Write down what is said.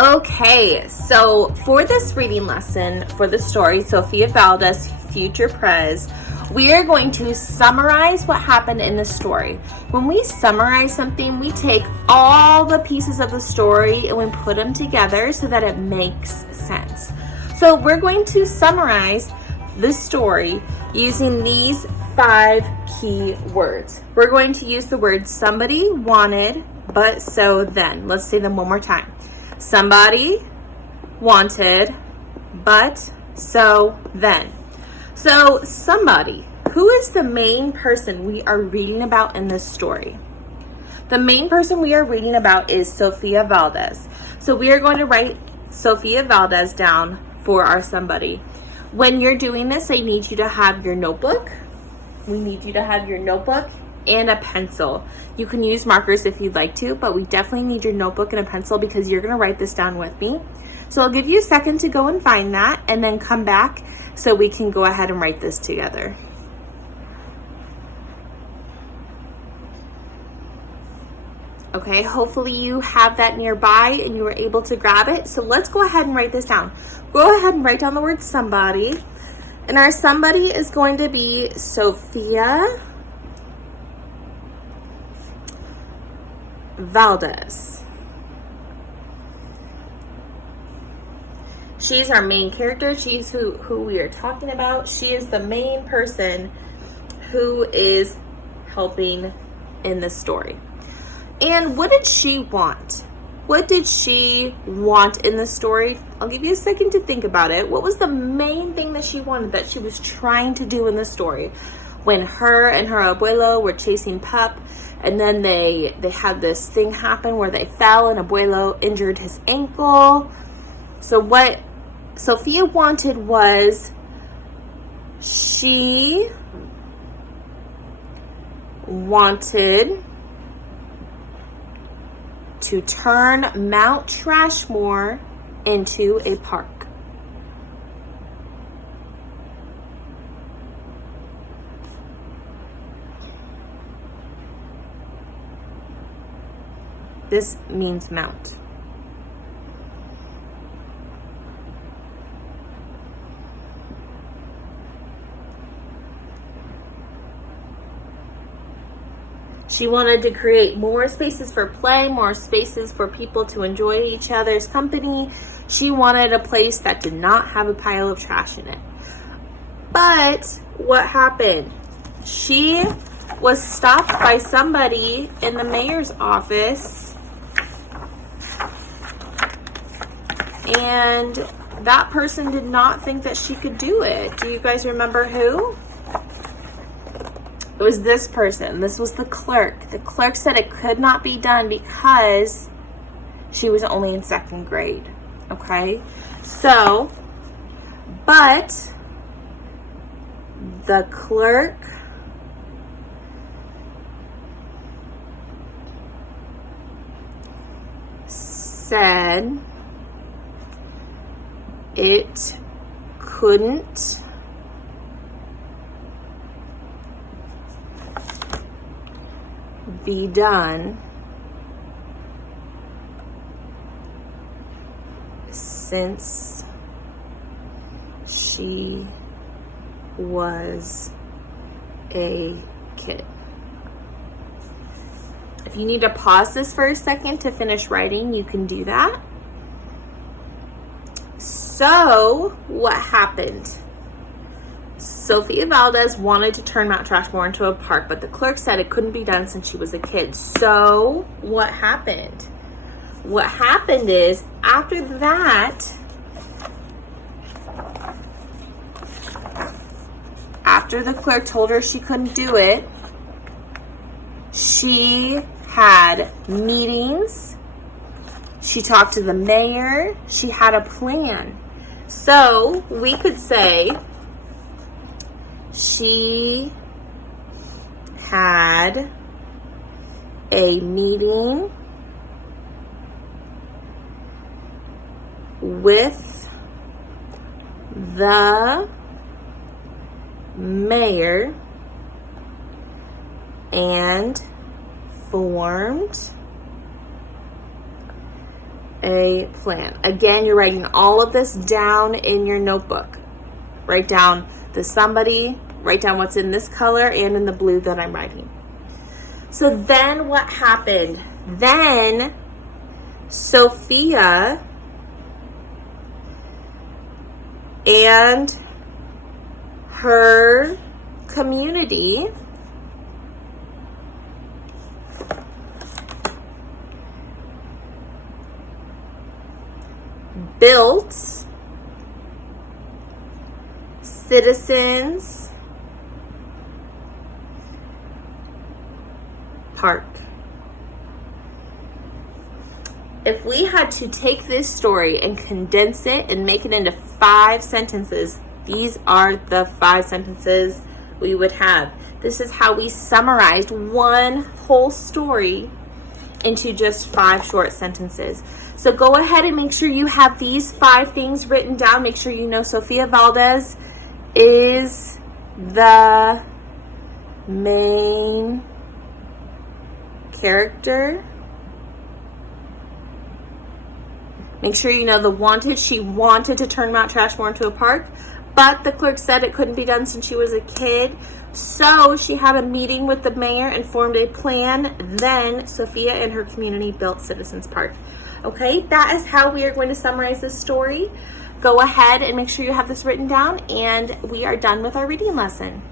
Okay, so for this reading lesson, for the story, Sofia Valdez, Future Prez, we are going to summarize what happened in the story. When we summarize something, we take all the pieces of the story and we put them together so that it makes sense. So we're going to summarize the story using these 5 key words. We're going to use the words somebody, wanted, but, so, then. Let's say them one more time. Somebody, wanted, but, so, then. So, somebody. Who is the main person we are reading about in this story? The main person we are reading about is Sofia Valdez. So, we are going to write Sofia Valdez down for our somebody. When you're doing this, I need you to have your notebook. We need you to have your notebook and a pencil. You can use markers if you'd like to, but we definitely need your notebook and a pencil because you're going to write this down with me. So I'll give you a second to go and find that and then come back so we can go ahead and write this together. Okay, hopefully you have that nearby and you were able to grab it. So let's go ahead and write this down. Go ahead and write down the word somebody. And our somebody is going to be Sofia Valdez. She's our main character. She's who we are talking about. She is the main person who is helping in this story. And what did she want? What did she want in the story? I'll give you a second to think about it. What was the main thing that she wanted, that she was trying to do in the story? When her and her abuelo were chasing Pup, and then they had this thing happen where they fell and abuelo injured his ankle. So what Sofia wanted was she wanted to turn Mount Trashmore into a park. This means mount. She wanted to create more spaces for play, more spaces for people to enjoy each other's company. She wanted a place that did not have a pile of trash in it. But what happened? She was stopped by somebody in the mayor's office, and that person did not think that she could do it. Do you guys remember who? It was this person. This was the clerk. The clerk said it could not be done because she was only in 2nd grade. Okay? So, but the clerk said it couldn't be done since she was a kid. If you need to pause this for a second to finish writing, you can do that. So, what happened? Sofia Valdez wanted to turn Mount Trashmore into a park, but the clerk said it couldn't be done since she was a kid. So, what happened? What happened is, after that, after the clerk told her she couldn't do it, she had meetings. She talked to the mayor. She had a plan. So, we could say she had a meeting with the mayor and formed a plan. Again, you're writing all of this down in your notebook. Write down the somebody, write down what's in this color and in the blue that I'm writing. So then what happened? Then Sofia and her community built Citizens Park. If we had to take this story and condense it and make it into 5 sentences, these are the 5 sentences we would have. This is how we summarized one whole story into just 5 short sentences. So go ahead and make sure you have these 5 things written down. Make sure you know Sofia Valdez is the main character. Make sure you know the wanted. She wanted to turn Mount Trashmore into a park, but the clerk said it couldn't be done since she was a kid. So she had a meeting with the mayor and formed a plan. Then Sofia and her community built Citizens Park. Okay, that is how we are going to summarize this story. Go ahead and make sure you have this written down, and we are done with our reading lesson.